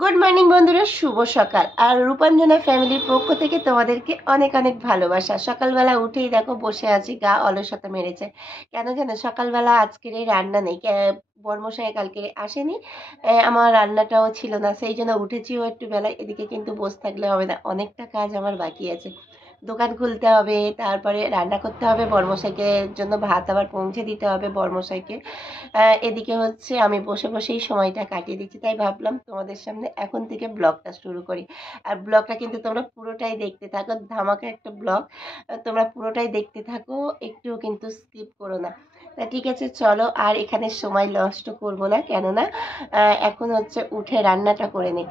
Good morning বন্ধুরা, শুভ সকাল। আর রূপাঞ্জনা ফ্যামিলির পক্ষ থেকে তোমাদেরকে অনেক অনেক ভালোবাসা। সকালবেলা উঠেই দেখো বসে আছি, গা অলসতা মেরেছে। কেন জানো? সকালবেলা আজকের এই রান্না নেই, বর্মশাই কালকে আসেনি, আমার রান্নাটাও ছিল না, সেই জন্য উঠেছিও একটু বেলায়। এদিকে কিন্তু বসে থাকলে হবে না, অনেকটা কাজ আমার বাকি আছে। দোকান খুলতে হবে, তারপরে রান্না করতে হবে, বর্মশাইকে জন্য ভাত আবার পৌঁছে দিতে হবে বর্মশাইকে। এদিকে হচ্ছে আমি বসে বসেই সময়টা কাটিয়ে দিচ্ছি, তাই ভাবলাম তোমাদের সামনে এখন থেকে ব্লগটা শুরু করি। আর ব্লগটা কিন্তু তোমরা পুরোটাই দেখতে থাকো, ধামাকা একটা ব্লগ। তোমরা পুরোটাই দেখতে থাকো, একটুও কিন্তু স্কিপ করো না। তা ঠিক আছে, চলো আর এখানে সময় নষ্ট করব না, কেননা এখন হচ্ছে উঠে রান্নাটা করে নিই।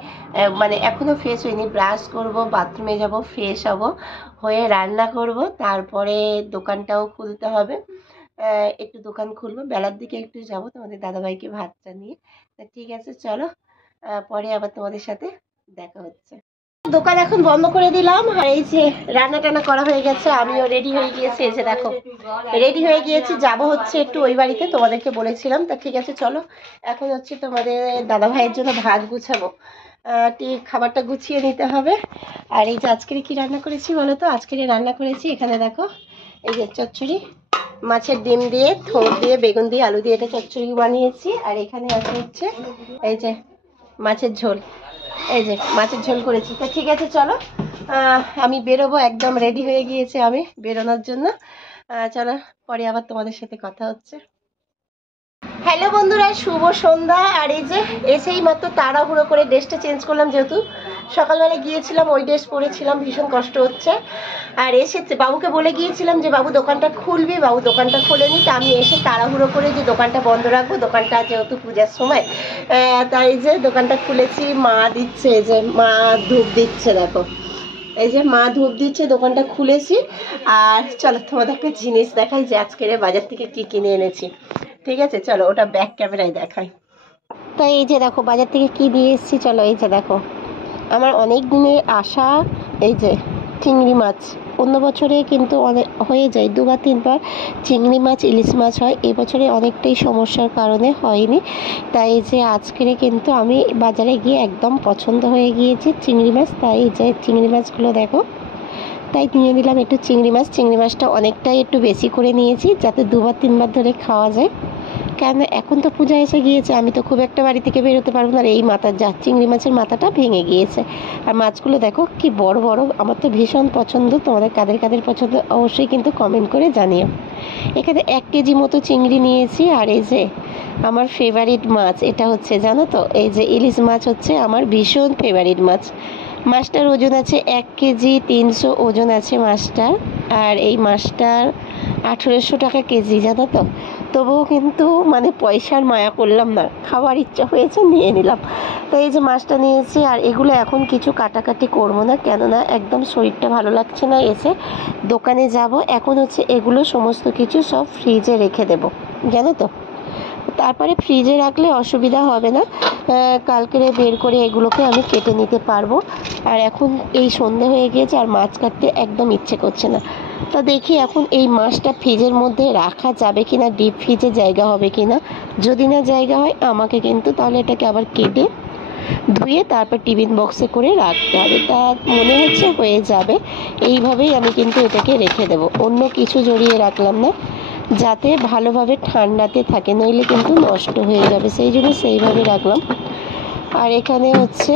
মানে এখনো ফ্রেশ হইনি, ব্রাশ করব, বাথরুমে যাব, ফ্রেশ হব, হয়ে রান্না করব, তারপরে দোকানটাও খুলতে হবে। একটু দোকান খুলবো, বেলার দিকে একটু যাব তোমাদের দাদাভাইকে ভাতটা নিয়ে। তা ঠিক আছে, চলো পরে আবার তোমাদের সাথে দেখা হচ্ছে। দোকান এখন বন্ধ করে দিলাম, আর এই যে রান্না টান্না করা হয়ে গেছে, আমিও রেডি হয়ে গিয়েছি। এই যে দেখো রেডি হয়ে গিয়েছি, যাব হচ্ছে একটু ওই বাড়িতে, তোমাদেরকে বলেছিলাম। তা ঠিক আছে, চলো এখন হচ্ছে তোমাদের দাদা ভাইয়ের জন্য ভাত গুছাবো, ঠিক খাবারটা গুছিয়ে নিতে হবে। আর এই যে আজকের কি রান্না করেছি বলো তো? আজকের রান্না করেছি, এখানে দেখো এই যে চচ্চড়ি, মাছের ডিম দিয়ে, থোড় দিয়ে, বেগুন দিয়ে, আলু দিয়ে এটা চচ্চড়ি বানিয়েছি। আর এখানে আছে হচ্ছে এই যে মাছের ঝোল, এই যে মাছের ঝোল করেছি। তো ঠিক আছে, চলো আমি বেরোবো, একদম রেডি হয়ে গিয়েছি আমি বেরোনোর জন্য। চলো পরে আবার তোমাদের সাথে কথা হচ্ছে। হ্যালো বন্ধুরা, শুভ সন্ধ্যা। আর এই যে এসেই মাত্র তাড়াহুড়ো করে ড্রেসটা চেঞ্জ করলাম, যেহেতু সকালবেলা গিয়েছিলাম ওই ড্রেস পরেছিলাম, ভীষণ কষ্ট হচ্ছে। আর এসে বাবুকে বলে গিয়েছিলাম যে বাবু দোকানটা খুলবি, বাবু দোকানটা খোলেনি। তা আমি এসে তাড়াহুড়ো করে যে দোকানটা বন্ধ রাখবো, দোকানটা যেহেতু পূজার সময়, তাই যে দোকানটা খুলেছি। মা দিচ্ছে, এই যে মা ধূপ দিচ্ছে, দেখো এই যে মা ধূপ দিচ্ছে, দোকানটা খুলেছি। আর চলো তোমাদের একটা জিনিস দেখাই যে আজকের বাজার থেকে কি কিনে এনেছি। ঠিক আছে, চলো ওটা ব্যাক ক্যামেরায় দেখাই। তাই এই যে দেখো বাজার থেকে কি দিয়ে এসেছি, চলো এই যে দেখো আমার অনেক দিনের আশা, এই যে চিংড়ি মাছ। অন্য বছরে কিন্তু অনেক হয়ে যায়, দুবার তিনবার চিংড়ি মাছ ইলিশ মাছ হয়, এবছরে অনেকটাই সমস্যার কারণে হয়নি। তাই এই যে আজকের কিন্তু আমি বাজারে গিয়ে একদম পছন্দ হয়ে গিয়েছি চিংড়ি মাছ। তাই এই যে চিংড়ি মাছগুলো দেখো, তাই নিয়ে নিলাম একটু চিংড়ি মাছ। চিংড়ি মাছটা অনেকটাই একটু বেশি করে নিয়েছি, যাতে দুবার তিনবার ধরে খাওয়া যায়। কেন এখন তো পূজা এসে গিয়েছে, আমি তো খুব একটা বাড়ি থেকে বেরোতে পারবো না। আর এই মাথার চিংড়ি মাছের মাথাটা ভেঙে গিয়েছে। আর মাছগুলো দেখো কি বড় বড়, আমার তো ভীষণ পছন্দ। তোমাদের কাদের কাদের পছন্দ অবশ্যই কিন্তু কমেন্ট করে জানিও। এখানে 1 কেজি মতো চিংড়ি নিয়েছি। আর এই যে আমার ফেভারিট মাছ, এটা হচ্ছে জানো তো, এই যে ইলিশ মাছ হচ্ছে আমার ভীষণ ফেভারিট মাছ। মাছটার ওজন আছে 1 কেজি 300 ওজন আছে মাছটার। আর এই মাছটার 1800 টাকা কেজি, জানো তো। তবুও কিন্তু মানে পয়সার মায়া করলাম না, খাওয়ার ইচ্ছা হয়েছে নিয়ে নিলাম। তো এই যে মাছটা নিয়েছি। আর এগুলো এখন কিছু কাটাকাটি করবো না, কেননা একদম শরীরটা ভালো লাগছে না। এসে দোকানে যাব, এখন হচ্ছে এগুলো সমস্ত কিছু সব ফ্রিজে রেখে দেবো, জানো তো। তারপরে ফ্রিজে রাখলে অসুবিধা হবে না, কালকে বের করে এগুলোকে আমি কেটে নিতে পারবো। আর এখন এই সন্ধে হয়ে গিয়েছে, আর মাছ কাটতে একদম ইচ্ছে করছে না। তা দেখি এখন এই মাছটা ফ্রিজের মধ্যে রাখা যাবে কিনা, ডিপ ফ্রিজে জায়গা হবে কিনা। যদি না জায়গা হয় আমাকে কিন্তু তাহলে এটাকে আবার কেটে ধুয়ে তারপর টিফিন বক্সে করে রাখতে হবে। তা মনে হচ্ছে হয়ে যাবে। এইভাবেই আমি কিন্তু এটাকে রেখে দেবো, অন্য কিছু জড়িয়ে রাখলাম না, যাতে ভালোভাবে ঠান্ডাতে থাকে, নইলে কিন্তু নষ্ট হয়ে যাবে, সেই জন্য সেইভাবে রাখলাম। আর এখানে হচ্ছে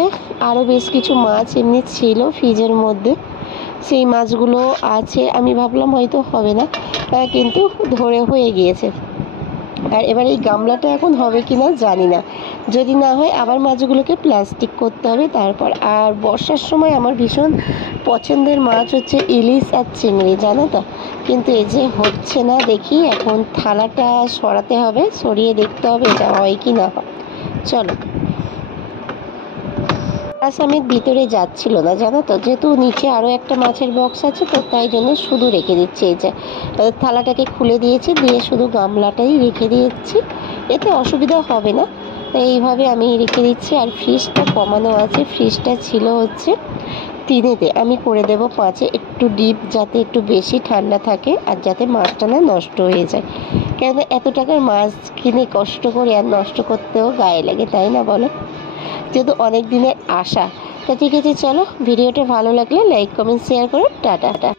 আরও বেশ কিছু মাছ এমনি ছিল ফ্রিজের মধ্যে, সেই মাছগুলো আছে। আমি ভাবলাম হয়তো হবে না, কিন্তু ধরে হয়ে গিয়েছে। আর এবার এই গামলাটা এখন হবে কি না জানি না, যদি না হয় আবার মাছগুলোকে প্লাস্টিক করতে হবে তারপর। আর বর্ষার সময় আমার ভীষণ পছন্দের মাছ হচ্ছে ইলিশ আর চিংড়ি, জানো তো। কিন্তু এই যে হচ্ছে না, দেখি এখন থালাটা সরাতে হবে, সরিয়ে দেখতে হবে এটা হয় কি না হয়। চলো। আসামির ভিতরে যাচ্ছিল না, জানো তো, যেহেতু নিচে আরও একটা মাছের বক্স আছে, তো তাই জন্য শুধু রেখে দিচ্ছি। এই যে থালাটাকে খুলে দিয়েছি, দিয়ে শুধু গামলাটাই রেখে দিয়েছি, এতে অসুবিধা হবে না। তাই এইভাবে আমি রেখে দিচ্ছি। আর ফ্রিজটা কমানো আছে, ফ্রিজটা ছিল হচ্ছে 3-এতে, আমি করে দেবো 5-এ, একটু ডিপ, যাতে একটু বেশি ঠান্ডা থাকে আর যাতে মাছটা না নষ্ট হয়ে যায়। কেন এত টাকার মাছ কিনে কষ্ট করে আর নষ্ট করতেও গায়ে লাগে, তাই না বলো। যেহেতু অনেক দিনের আশা। তো ঠিক আছে, চলো ভিডিওটা ভালো লাগলে লাইক কমেন্ট শেয়ার করো। টাটা।